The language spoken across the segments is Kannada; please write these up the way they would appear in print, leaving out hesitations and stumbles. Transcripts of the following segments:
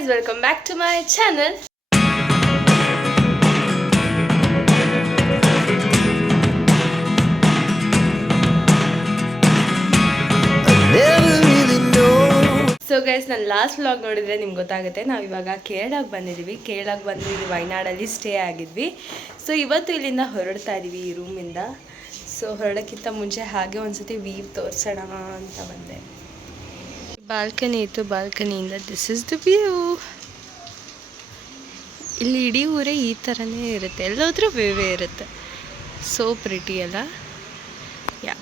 guys, welcome back to my channel. So guys, ನಾನು ಲಾಸ್ಟ್ ವ್ಲಾಗ್ ನೋಡಿದರೆ ನಿಮ್ಗೆ ಗೊತ್ತಾಗುತ್ತೆ. ನಾವು ಇವಾಗ ಕೇರಳಕ್ಕೆ ಬಂದಿದ್ದೀವಿ. ಕೇರಳಕ್ಕೆ ಬಂದು ಇಲ್ಲಿ ವಯನಾಡಲ್ಲಿ ಸ್ಟೇ ಆಗಿದ್ವಿ. ಸೊ ಇವತ್ತು ಇಲ್ಲಿಂದ ಹೊರಡ್ತಾ ಇದ್ದೀವಿ ಈ ರೂಮಿಂದ. ಸೊ ಹೊರಡೋಕ್ಕಿಂತ ಮುಂಚೆ ಹಾಗೆ ಒಂದ್ಸತಿ ವೀವ್ ತೋರಿಸೋಣ ಅಂತ ಬಂದೆ. ಬಾಲ್ಕನಿ ಇತ್ತು, ಬಾಲ್ಕನಿಯಿಂದ ದಿಸ್ ಇಸ್ ದ ವ್ಯೂ. ಇಲ್ಲಿ ಇಡೀ ಊರೇ ಈ ಥರನೇ ಇರುತ್ತೆ, ಎಲ್ಲೋದ್ರೂ ವ್ಯೂವೇ ಇರುತ್ತೆ. ಸೋ ಪ್ರಿಟಿ ಅಲ್ಲ? ಯಾ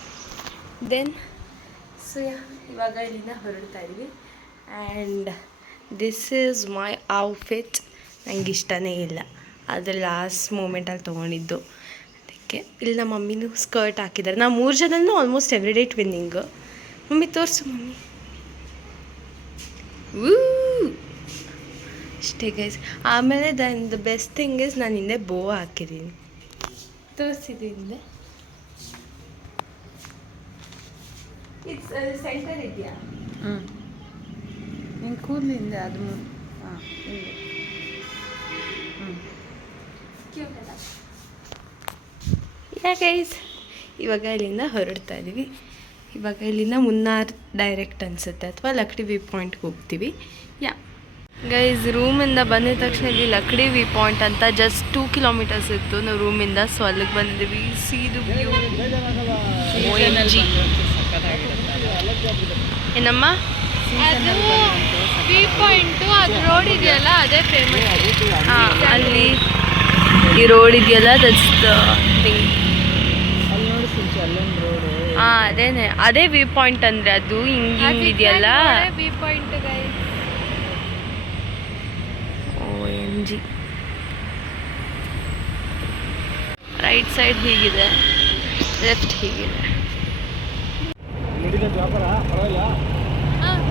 ದೆನ್ ಸೊ ಇವಾಗ ಇಲ್ಲಿಂದ ಹೊರಡ್ತಾ ಇದ್ದೀವಿ. And this is my outfit. ನಂಗೆ ಇಷ್ಟನೇ ಇಲ್ಲ, ಆದರೆ ಲಾಸ್ಟ್ ಮೂಮೆಂಟಲ್ಲಿ ತೊಗೊಂಡಿದ್ದು. ಅದಕ್ಕೆ ಇಲ್ಲಿ ನಮ್ಮ ಮಮ್ಮಿನೂ ಸ್ಕರ್ಟ್ ಹಾಕಿದ್ದಾರೆ. ನಾವು 3 ಜನನೂ ಆಲ್ಮೋಸ್ಟ್ ಎವ್ರಿ ಡೇ ಟ್ವಿನ್ನಿಂಗು. ಮಮ್ಮಿ ತೋರಿಸು ಮಮ್ಮಿ. ವೂ ಅಷ್ಟೇ ಗೈಸ್. ಆಮೇಲೆ ದ ಬೆಸ್ಟ್ ಥಿಂಗ್ ಇಸ್ ನಾನು ಹಿಂದೆ ಬೋ ಹಾಕಿದ್ದೀನಿ. ತೋರಿಸಿದ್ದು ಹಿಂದೆ ಇಟ್ಸ್ ಸೆಂಟರ್ ಇದೆಯಾ? ನಿನ್ನ ಕೂದಲಿಂದ ಅದು ಹಾಂ ಯಾ ಗೈಸ್, ಇವಾಗ ಇಲ್ಲಿಂದ ಹೊರಡ್ತಾ ಇದ್ದೀವಿ. ಇವಾಗ ಇಲ್ಲಿಂದ ಮುನ್ನಾರ್ ಡೈರೆಕ್ಟ್ ಅನಿಸುತ್ತೆ, ಅಥವಾ ಲಕ್ಡಿ ವ್ಯೂ ಪಾಯಿಂಟ್ಗೆ ಹೋಗ್ತೀವಿ. ಯಾ ಗೈಸ್, ರೂಮಿಂದ ಬಂದಿದ ತಕ್ಷಣ ಇಲ್ಲಿ ಲಕ್ಡಿ ವ್ಯೂ ಪಾಯಿಂಟ್ ಅಂತ ಜಸ್ಟ್ 2 ಕಿಲೋಮೀಟರ್ಸ್ ಇತ್ತು ನಾವು ರೂಮಿಂದ. ಸೊ ಅಲ್ಲಿಗೆ ಬಂದಿದ್ದೀವಿ. ಸೀದು ವ್ಯೂ. ಏನಮ್ಮ ಅದು ವ್ಯೂ ಪಾಯಿಂಟು, ಅದು ರೋಡ್ ಇದೆಯಲ್ಲ ಅದೇ ಫೇಮಸ್. ಹಾಂ, ಅಲ್ಲಿ ಈ ರೋಡ್ ಇದೆಯಲ್ಲ, ದಟ್ಸ್ ದ ಥಿಂಗ್. ಅಲ್ಲಿ ನೋಡಿ ಸಿಂಚು ಅಲ್ಲೊಂದು ರೋಡು. ಹಾಂ, ಅದೇನೆ, ಅದೇ ವ್ಯೂ ಪಾಯಿಂಟ್ ಅಂದರೆ ಅದು ಹಿಂಗೆ ಇದೆಯಲ್ಲ. View point guys. OMG. Right side ಹೀಗಿದೆ, ಲೆಫ್ಟ್ ಹೀಗಿದೆ.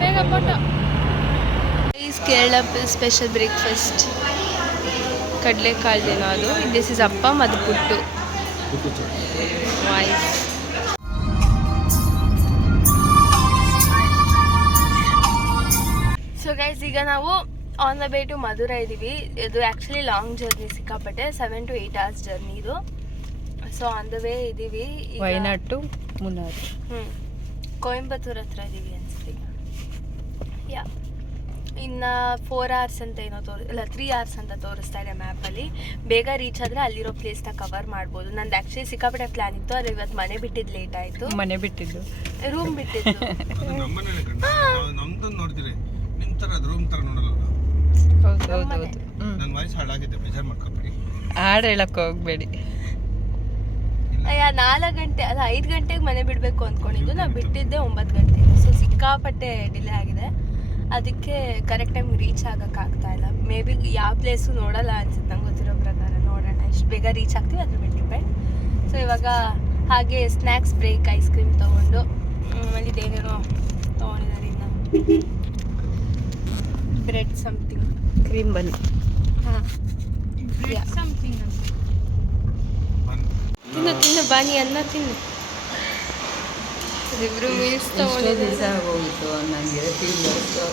ಬೇಗ photo. Is Kerala special breakfast ಕಡಲೆಕಾಳ್ದೇನೋ ಅದು. ದಿಸ್ ಇಸ್ ಅಪ್ಪಮ್, ಅದು ಪುಟ್ಟು. ವಾಯ್ಸ್ ಸೊ ಗೈಸ್, ಈಗ ನಾವು ಆನ್ ದ ವೇ ಟು ಮಧುರ ಇದ್ದೀವಿ. ಇದು ಆ್ಯಕ್ಚುಲಿ ಲಾಂಗ್ ಜರ್ನಿ, ಸಿಕ್ಕಾಪಟ್ಟೆ 7 to 8 hours ಜರ್ನಿ ಇದು. ಸೊ ಆನ್ ದ ವೇ ಇದ್ದೀವಿ. ವಯನಾಡ್ ಟು ಮುನ್ನಾರ್. ಕೊಯಂಬತ್ತೂರ್ ಹತ್ರ ಇದ್ದೀವಿ ಅನ್ಸುತ್ತೆ ಈಗ. ಯಾ ಇನ್ನು 4 hours ಅಂತ ಏನೋ 3 hours ಅಂತ ತೋರಿಸ್ತಾ ಇದೆ ಮ್ಯಾಪಲ್ಲಿ. ಬೇಗ ರೀಚ್ ಆದರೆ ಅಲ್ಲಿರೋ ಪ್ಲೇಸ್ನ ಕವರ್ ಮಾಡ್ಬೋದು. ನಂದು ಆ್ಯಕ್ಚುಲಿ ಸಿಕ್ಕಾಪಟ್ಟೆ ಪ್ಲ್ಯಾನ್ ಇತ್ತು, ಆದರೆ ಇವತ್ತು ಮನೆ ಬಿಟ್ಟಿದ್ದು ಲೇಟ್ ಆಯಿತು. ಮನೆ ಬಿಟ್ಟಿದ್ದು, ರೂಮ್ ಬಿಟ್ಟಿದ್ದು. ನಮ್ದು ನೋಡ್ತೀರಿ, ನಿಮ್ಮ ಥರ ರೂಮ್ ಥರ ನೋಡಲ್ಲ. ಹೌದು ಹೌದು ಹೌದು. ನನ್ನ ವಾಯ್ಸ್ ಹಾಳಾಗಿದೆ, ಬೇಜಾರು ಮಾಡ್ಕೊಬೇಡಿ. ಹಾಡು ಹೇಳಕ್ಕೆ ಹೋಗ್ಬೇಡಿ. ಅಯ್ಯ 4 ಗಂಟೆ ಅಲ್ಲ 5 ಗಂಟೆಗೆ ಮನೆ ಬಿಡಬೇಕು ಅಂದ್ಕೊಂಡಿದ್ದು. ನಾವು ಬಿಟ್ಟಿದ್ದೆ 9 ಗಂಟೆಗೆ. ಸೊ ಸಿಕ್ಕಾಪಟ್ಟೆ ಡಿಲೇ ಆಗಿದೆ, ಅದಕ್ಕೆ ಕರೆಕ್ಟ್ ಟೈಮ್ ರೀಚ್ ಆಗೋಕ್ಕಾಗ್ತಾ ಇಲ್ಲ. ಮೇ ಬಿ ಯಾವ ಪ್ಲೇಸು ನೋಡಲ್ಲ ಅನ್ಸುತ್ತೆ ನಂಗೆ ಗೊತ್ತಿರೋ ಪ್ರಕಾರ. ನೋಡೋಣ ಎಷ್ಟು ಬೇಗ ರೀಚ್ ಆಗ್ತೀವಿ ಅದ್ರ ಮೇಲೆ ಡಿಪೆಂಡ್. ಸೊ ಇವಾಗ ಹಾಗೆ ಸ್ನ್ಯಾಕ್ಸ್ ಬ್ರೇಕ್, ಐಸ್ ಕ್ರೀಮ್ ತೊಗೊಂಡು ಆಮೇಲೆ ಇದೇನೇನೋ ತೊಗೊಂಡಿದ್ದಾರೆ. ಇನ್ನು ಬ್ರೆಡ್ ಸಮಥಿಂಗ್, ಕ್ರೀಮ್ ಬನ್. ಹಾಂ, ಸಮಥಿಂಗ್ ಅಂತ. ತಿನ್ನು ಬಾನಿ, ಅನ್ನ ತಿನ್ನು. ಇಬ್ಬರು ಮೀಲ್ಸ್ ತೊಗೊಂಡಿದ್ದಾರೆ. ಹೋಗಿತ್ತು ನನಗೆ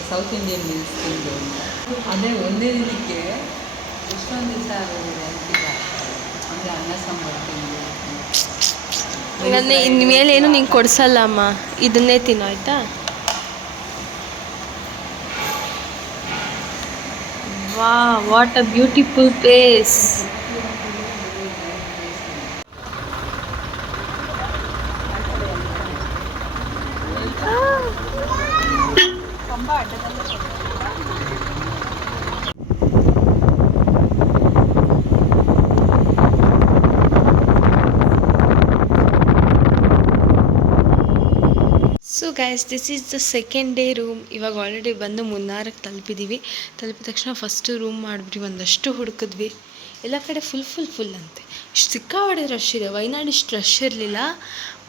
ಸೌತ್ ಇಂಡಿಯನ್ ಮೀಲ್ಸ್ ತಿಂದು. ಅದೇ ಒಂದೇ ದಿನಕ್ಕೆ ಎಷ್ಟೊಂದು ದಿವಸ ಆಗೋಗಿದೆ ಅಂತಿಲ್ಲ. ಅಂದರೆ ಅನ್ನ ಸಾಂಬಾರು ತಿಂದು. ಇನ್ಮೇಲೆ ಏನು ನಿಂಗೆ ಕೊಡ್ಸಲ್ಲ ಅಮ್ಮ, ಇದನ್ನೇ ತಿನ್ನು ಆಯ್ತಾ. ವಾ, what a beautiful place. So guys, this is the second day room. ಇವಾಗ ಆಲ್ರೆಡಿ ಬಂದು ಮುನ್ನಾರಕ್ಕೆ ತಲುಪಿದ್ದೀವಿ. ತಲುಪಿದ ತಕ್ಷಣ ಫಸ್ಟು ರೂಮ್ ಮಾಡಿಬಿಟ್ಟು ಒಂದಷ್ಟು ಹುಡುಕಿದ್ವಿ. ಎಲ್ಲ ಕಡೆ ಫುಲ್ ಅಂತೆ. ಇಷ್ಟು ಸಿಕ್ಕಾಪಟ್ಟೆ ರಶ್ ಇದೆ. ವಯನಾಡ್ ಇಷ್ಟು ರಶ್ ಇರಲಿಲ್ಲ,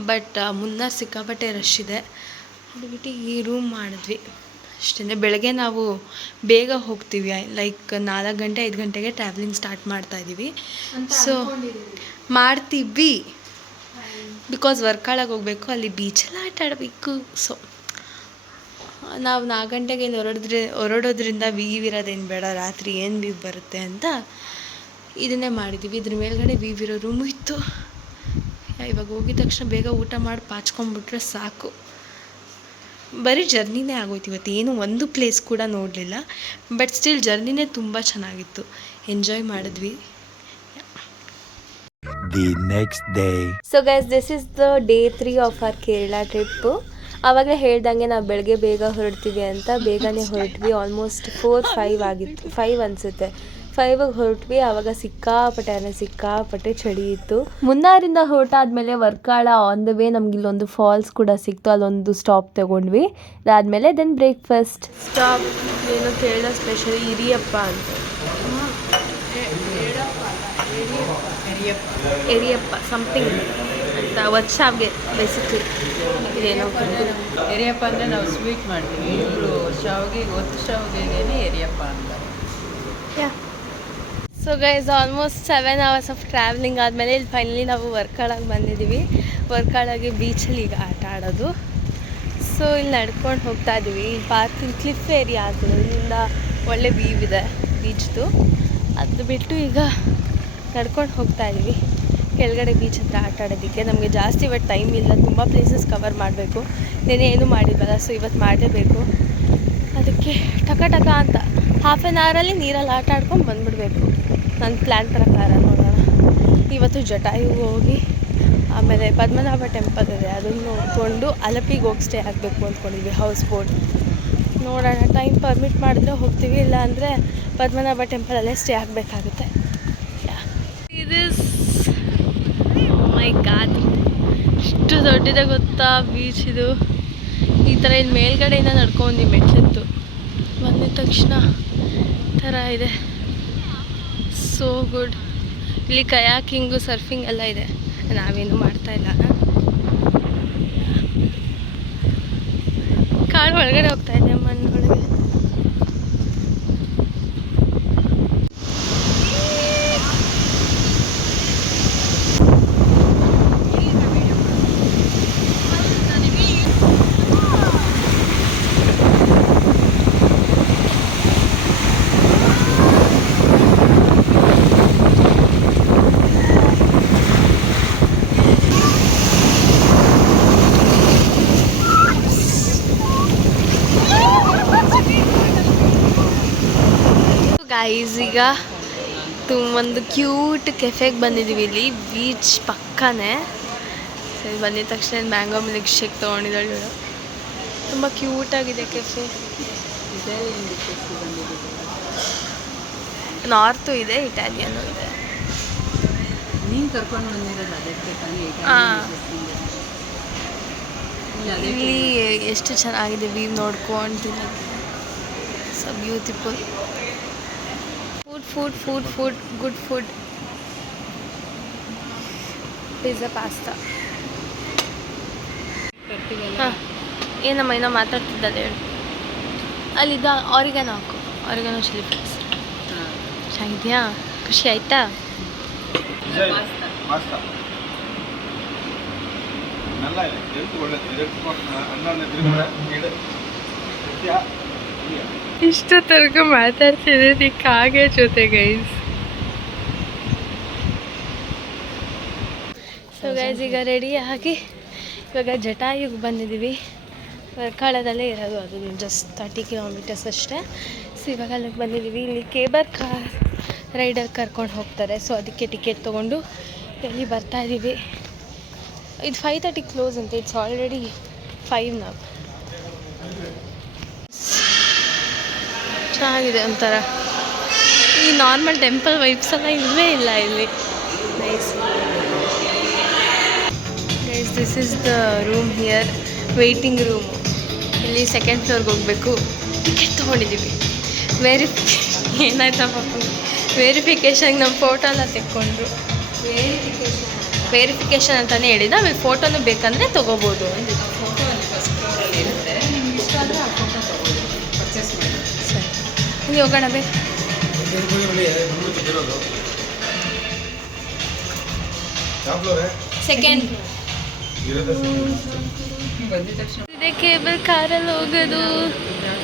ಬಟ್ ಮುನ್ನಾರ್ ಸಿಕ್ಕಾಪಟ್ಟೆ ರಶ್ ಇದೆ. ಹುಡುಗಿಟ್ಟು ಈ ರೂಮ್ ಮಾಡಿದ್ವಿ ಅಷ್ಟೇ. ಬೆಳಗ್ಗೆ ನಾವು ಬೇಗ ಹೋಗ್ತೀವಿ, ಲೈಕ್ 4 ಗಂಟೆ 5 ಗಂಟೆಗೆ ಟ್ರಾವೆಲಿಂಗ್ ಸ್ಟಾರ್ಟ್ ಮಾಡ್ತಾಯಿದ್ದೀವಿ. ಸೊ ಮಾಡ್ತೀವಿ ಬಿಕಾಸ್ ವರ್ಕಾಳಾಗಿ ಹೋಗಬೇಕು, ಅಲ್ಲಿ ಬೀಚೆಲ್ಲ ಆಟ ಆಡಬೇಕು. ಸೊ ನಾವು 4 ಗಂಟೆಗೆ ಇಲ್ಲಿ ಹೊರಡೋದ್ರಿಂದ ವೀವ್ ಇರೋದೇನು ಬೇಡ, ರಾತ್ರಿ ಏನು ವೀವ್ ಬರುತ್ತೆ ಅಂತ ಇದನ್ನೇ ಮಾಡಿದ್ದೀವಿ. ಇದ್ರ ಮೇಲ್ಗಡೆ ವೀವ್ ಇರೋ ರೂಮು ಇತ್ತು. ಇವಾಗ ಹೋಗಿದ ತಕ್ಷಣ ಬೇಗ ಊಟ ಮಾಡಿ ಪಾಚ್ಕೊಂಡ್ಬಿಟ್ರೆ ಸಾಕು. ಬರೀ ಜರ್ನಿನೇ ಆಗೋಯ್ತು ಇವತ್ತು, ಏನು ಒಂದು ಪ್ಲೇಸ್ ಕೂಡ ನೋಡಲಿಲ್ಲ. ಬಟ್ ಸ್ಟಿಲ್ ಜರ್ನಿನೇ ತುಂಬ ಚೆನ್ನಾಗಿತ್ತು, ಎಂಜಾಯ್ ಮಾಡಿದ್ವಿ. The next day. So guys, this is the day 3 of our Kerala trip. ಆವಾಗಲೇ ಹೇಳ್ದಂಗೆ ನಾವು ಬೆಳಗ್ಗೆ ಬೇಗ ಹೊರಡ್ತೀವಿ ಅಂತ ಬೇಗನೆ ಹೊರಟ್ವಿ. ಆಲ್ಮೋಸ್ಟ್ 4-5 ಆಗಿತ್ತು, 5 ಅನಿಸುತ್ತೆ. 5ಗೆ ಹೊರಟ್ವಿ. ಆವಾಗ ಸಿಕ್ಕಾಪಟ್ಟೆ ಚಳಿ ಇತ್ತು. ಮುನ್ನಾರಿಂದ ಹೊರಟಾದ್ಮೇಲೆ ವರ್ಕಾಳ ಆನ್ ದ ವೇ ನಮ್ಗೆ ಇಲ್ಲೊಂದು ಫಾಲ್ಸ್ ಕೂಡ ಸಿಕ್ತು, ಅಲ್ಲೊಂದು ಸ್ಟಾಪ್ ತಗೊಂಡ್ವಿ. ಅದಾದಮೇಲೆ ದೆನ್ ಬ್ರೇಕ್ಫಾಸ್ಟ್. ಸ್ಟಾಪ್ ಏನೋ ಕೇರಳ ಸ್ಪೆಷಲ್ ಹಿರಿಯಪ್ಪ ಅಂತ, ಎರಿಯಪ್ಪ ಸಮಥಿಂಗ್ ಅಂತ, ಒತ್ತು ಶಾವಿಗೆ ಬೇಸಿಕ್ಲಿ ಇದೇನೋ. ಎರಿಯಪ್ಪ ಅಂದರೆ ನಾವು ಸ್ವೀಟ್ ಮಾಡ್ತೀವಿ, ಇವರು ಶಾವಿಗೆ ಒತ್ತು ಶಾವಿಗೆಗೇನೆ ಎರಿಯಪ್ಪ ಅಂತಾರೆ. So guys, almost 7 hours of travelling ಆದಮೇಲೆ ಇಲ್ಲಿ ಫೈನಲಿ ನಾವು ವರ್ಕಾಳಾಗಿ ಬಂದಿದ್ದೀವಿ. ವರ್ಕಾಳಾಗಿ ಬೀಚಲ್ಲಿ ಈಗ ಆಟ ಆಡೋದು. ಸೊ ಇಲ್ಲಿ ನಡ್ಕೊಂಡು ಹೋಗ್ತಾ ಇದ್ದೀವಿ. ಈ ಪಾರ್ಕಿಂಗ್ ಕ್ಲಿಫ್ ಏರಿಯಾ ಅಂತ, ಇಲ್ಲಿಂದ ಒಳ್ಳೆ ವ್ಯೂ ಇದೆ ಬೀಚ್ದು. ಅದು ಬಿಟ್ಟು ಈಗ ನಡ್ಕೊಂಡು ಹೋಗ್ತಾ ಇದ್ದೀವಿ ಕೆಳಗಡೆ ಬೀಚ್ ಹತ್ರ ಆಟ ಆಡೋದಕ್ಕೆ. ನಮಗೆ ಜಾಸ್ತಿ ಇವತ್ತು ಟೈಮ್ ಇಲ್ಲ, ತುಂಬ ಪ್ಲೇಸಸ್ ಕವರ್ ಮಾಡಬೇಕು. ನೆನೆ ಏನೂ ಮಾಡಿಲ್ವಲ್ಲ, ಸೊ ಇವತ್ತು ಮಾಡಲೇಬೇಕು. ಅದಕ್ಕೆ ಟಕ ಅಂತ ಹಾಫ್ ಆನ್ ಅವರಲ್ಲಿ ನೀರಲ್ಲಿ ಆಟ ಆಡ್ಕೊಂಡು ಬಂದುಬಿಡ್ಬೇಕು ನನ್ನ ಪ್ಲ್ಯಾನ್ ಪ್ರಕಾರ. ನೋಡೋಣ, ಇವತ್ತು ಜಟಾಯುಗೆ ಹೋಗಿ ಆಮೇಲೆ ಪದ್ಮನಾಭ ಟೆಂಪಲ್ ಇದೆ, ಅದನ್ನು ನೋಡಿಕೊಂಡು ಅಲಪಿಗೆ ಹೋಗಿ ಸ್ಟೇ ಆಗಬೇಕು ಅಂದ್ಕೊಂಡಿದ್ವಿ, ಹೌಸ್ ಬೋಟ್. ನೋಡೋಣ, ಟೈಮ್ ಪರ್ಮಿಟ್ ಮಾಡಿದ್ರೆ ಹೋಗ್ತೀವಿ, ಇಲ್ಲ ಅಂದರೆ ಪದ್ಮನಾಭ ಟೆಂಪಲಲ್ಲೇ ಸ್ಟೇ ಆಗಬೇಕಾಗುತ್ತೆ. ಇದಿಸ್ ಮೈ ಗಾಡ್, ಇಷ್ಟು ದೊಡ್ಡದೆ ಗೊತ್ತಾ ಬೀಚ್ ಇದು. ಈ ಥರ ಇಲ್ಲಿ ಮೇಲ್ಗಡೆಯಿಂದ ನಡ್ಕೊಂಡು ಮೆಟ್ಲಿತ್ತು, ಬಂದಿದ ತಕ್ಷಣ ಥರ ಇದೆ. So good. ಇಲ್ಲಿ ಕಯಾಕಿಂಗು, ಸರ್ಫಿಂಗ್ ಎಲ್ಲ ಇದೆ. ನಾವೇನು ಮಾಡ್ತಾಯಿಲ್ಲ. ಕಾಡು ಒಳಗಡೆ ಹೋಗ್ತಾಯಿದ್ದೆ, ಮಣ್ಣೊಳಗೆ. ಗೈಸ್, ಈಗ ಒಂದು ಕ್ಯೂಟ್ ಕೆಫೆಗೆ ಬಂದಿದ್ದೀವಿ. ಇಲ್ಲಿ ಬೀಚ್ ಪಕ್ಕನೇ. ಸರಿ, ಬಂದಿದ ತಕ್ಷಣ ಮ್ಯಾಂಗೋ ಮಿಲ್ಕ್ ಶೇಕ್ ತೊಗೊಂಡಿದ್ದಾಳೆ. ತುಂಬ ಕ್ಯೂಟಾಗಿದೆ ಕೆಫೆ. ನಾರ್ತು ಇದೆ, ಇಟಾಲಿಯನು ಇದೆ. ನೀನು ಕರ್ಕೊಂಡು ಬಂದಿರೋದು ಅದಕ್ಕೆ ತಾನೇ. ಇಲ್ಲಿ ಎಷ್ಟು ಚೆನ್ನಾಗಿದೆ ವ್ಯೂ ನೋಡ್ಕೊಂಡು. So beautiful. Food good food. Pizza, pasta. ಹಾಂ, ಏನಮ್ಮ ಏನೋ ಮಾತಾಡ್ತಿದ್ದಲ್ಲ, ಹೇಳು. ಅಲ್ಲಿದ್ದ ಆರಿಗನೋ ಹಾಕು, ಆರಿಗನೋ ಚಿಲ್ಲಿ ಫ್ಲೇಕ್ಸ್. ಚೆನ್ನಾಗಿದೆಯಾ? ಖುಷಿ ಆಯ್ತಾ? ಇಷ್ಟು ತನಕ ಮಾತಾಡ್ತಿದ್ದೆ ಕಾಗೆ ಜೊತೆ ಗೈಸ್. ಸೊ ಗೈಸ್, ಈಗ ರೆಡಿ ಆಗಿ ಇವಾಗ ಜಟಾಯುಗೆ ಬಂದಿದ್ದೀವಿ. ವರ್ಕಾಳದಲ್ಲೇ ಇರೋದು, ಅದು ಜಸ್ಟ್ 30 kilometers ಅಷ್ಟೇ. ಸೊ ಇವಾಗ ಅಲ್ಲಿಗೆ ಬಂದಿದ್ದೀವಿ. ಇಲ್ಲಿ ಕೇಬಲ್ ಕಾರ್ ರೈಡರ್ ಕರ್ಕೊಂಡು ಹೋಗ್ತಾರೆ. ಸೊ ಅದಕ್ಕೆ ಟಿಕೆಟ್ ತೊಗೊಂಡು ಇಲ್ಲಿ ಬರ್ತಾಯಿದ್ದೀವಿ. ಇದು 5:30 ಕ್ಲೋಸ್ ಅಂತ. ಇಟ್ಸ್ ಆಲ್ರೆಡಿ 5 ನಾವು. ಚೆನ್ನಾಗಿದೆ ಒಂಥರ. ಈ ನಾರ್ಮಲ್ ಟೆಂಪಲ್ ವೈಬ್ಸ್ ಎಲ್ಲ ಇಲ್ಲವೇ ಇಲ್ಲ ಇಲ್ಲಿ. Nice guys, this is the room here, waiting room. ಇಲ್ಲಿ 2nd ಫ್ಲೋರ್ಗೆ ಹೋಗಬೇಕು. ಟಿಕೆಟ್ ತೊಗೊಂಡಿದ್ದೀವಿ. ಏನಾಯ್ತಪ್ಪ, ವೆರಿಫಿಕೇಷನ್ಗೆ ನಮ್ಮ ಫೋಟೋ ಎಲ್ಲ ತೆಕ್ಕೊಂಡ್ರು. ವೆರಿಫಿಕೇಷನ್ ಅಂತಲೇ ಹೇಳಿದ್ದು. ಆಮೇಲೆ ಫೋಟೋನು ಬೇಕಂದರೆ ತೊಗೋಬೋದು ಅಂದಿದ್ದು. ಫೋಟೋ ಅಲ್ಲಿ ಫಸ್ಟ್ ಫ್ಲೋರಲ್ಲಿ ಇರುತ್ತೆ, ನಿಮ್ಗೆ ಇಷ್ಟ ಆದರೆ ಆ ಫೋಟೋ ತೊಗೊಳ್ಳಿ, ಪರ್ಚೇಸ್ ಮಾಡಿ. ಸರಿ, ಇಲ್ಲಿ ಹೋಗೋಣ ಬೇಕು. ಸೆಕೆಂಡ್ ಬಂದಿದ ತಕ್ಷಣ ಇದೇ ಕೇಬಲ್ ಕಾರಲ್ಲಿ ಹೋಗೋದು.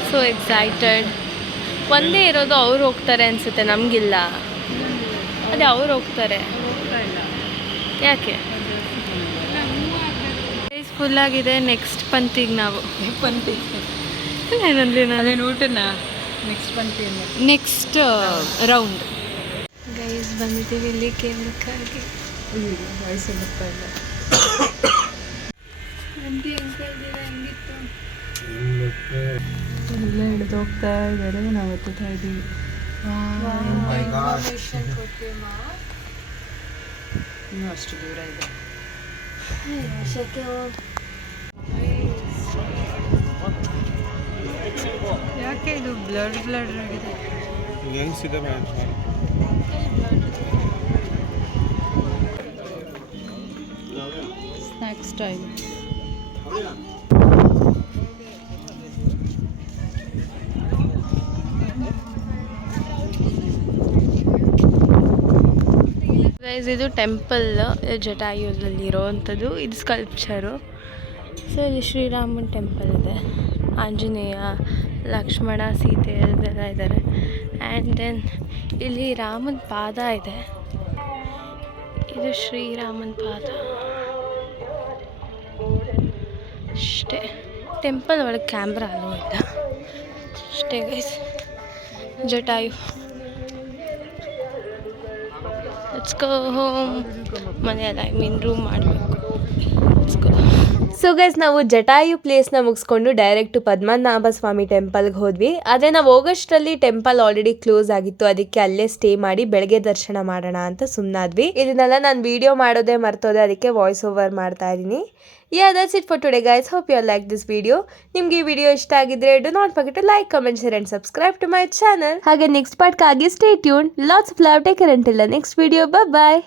So excited. ಒಂದೇ ಇರೋದು, ಅವ್ರು ಹೋಗ್ತಾರೆ ಅನ್ಸುತ್ತೆ, ನಮಗಿಲ್ಲ. ಅದೇ ಅವ್ರು ಹೋಗ್ತಾರೆ. ಯಾಕೆ? ಫುಲ್ ಆಗಿದೆ. ನೆಕ್ಸ್ಟ್ ಪಂತಿಗೆ ನಾವು ಪಂತಿ ಏನಂದ್ಲಿ ನಾನು ಅದೇನು ಊಟನ ನೆಕ್ಸ್ಟ್ ಪಂತಿ ನೆಕ್ಸ್ಟ್ ರೌಂಡ್. ಗೈಸ್ ಬಂದಿದ್ದೀವಿ ಇಲ್ಲಿ ಕೇಬಲ್ ಕಾರ್ಗೆ. ವಯಸ್ಸು ಬರ್ತಾ ಇಲ್ಲ. ಎಲ್ಲ ಹಿಡಿದು ಹೋಗ್ತಾ ಇದ್ದಾರೆ, ನಾವು ಹತ್ತುತ್ತಾ ಇದ್ದೀವಿ. ಇನ್ನೂ ಅಷ್ಟು ದೂರ ಇದೆ. ಯಾಕೆ ಇದು ಬ್ಲಡ್ ಆಗಿದೆ? ನೆನ್ಸಿದೆ ಸ್ನ್ಯಾಕ್ ಸ್ಟೈಲ್. ಗೈಸ್ ಇದು ಟೆಂಪಲ್ ಜಟಾಯುನಲ್ಲಿ ಇರೋವಂಥದ್ದು. ಇದು ಸ್ಕಲ್ಪ್ಚರು. ಸೊ ಇಲ್ಲಿ ಶ್ರೀರಾಮನ ಟೆಂಪಲ್ ಇದೆ, ಆಂಜನೇಯ, ಲಕ್ಷ್ಮಣ, ಸೀತೆ ಅದೆಲ್ಲ ಇದ್ದಾರೆ. ಆ್ಯಂಡ್ ದೆನ್ ಇಲ್ಲಿ ರಾಮನ ಪಾದ ಇದೆ. ಇದು ಶ್ರೀರಾಮನ ಪಾದ ಅಷ್ಟೇ. ಟೆಂಪಲ್ ಒಳಗೆ ಕ್ಯಾಮ್ರಾ ಅಲ್ಲೂ ಇಲ್ಲ ಅಷ್ಟೇ guys. Jatayu. Let's go home. ಮನೆಯಲ್ಲಿ ರೂಮ್ ಮಾಡಬೇಕು. ಸೊ ಗೈಸ್ ನಾವು ಜಟಾಯು ಪ್ಲೇಸ್ನ ಮುಗಿಸ್ಕೊಂಡು ಡೈರೆಕ್ಟ್ ಪದ್ಮನಾಭ ಸ್ವಾಮಿ ಟೆಂಪಲ್ಗೆ ಹೋದ್ವಿ. ಆದರೆ ನಾವು ಆಗಸ್ಟಲ್ಲಿ ಟೆಂಪಲ್ ಆಲ್ರೆಡಿ ಕ್ಲೋಸ್ ಆಗಿತ್ತು, ಅದಕ್ಕೆ ಅಲ್ಲೇ ಸ್ಟೇ ಮಾಡಿ ಬೆಳಗ್ಗೆ ದರ್ಶನ ಮಾಡೋಣ ಅಂತ ಸುಮ್ಮನಾದ್ವಿ. ಇದನ್ನೆಲ್ಲ ನಾನು ವಿಡಿಯೋ ಮಾಡೋದೇ ಮರ್ತೋದೆ, ಅದಕ್ಕೆ ವಾಯ್ಸ್ ಓವರ್ ಮಾಡ್ತಾ ಇದ್ದೀನಿ. That's it for today guys. Hope you like this video. ನಿಮಗೆ ಈ ವಿಡಿಯೋ ಇಷ್ಟ ಆಗಿದ್ರೆ do not forget to like, comment, share and subscribe to my channel. ಹಾಗೆ ನೆಕ್ಸ್ಟ್ ಪಾರ್ಟ್ಗಾಗಿ stay tune. Lots of love. Take care until the next video. Bye.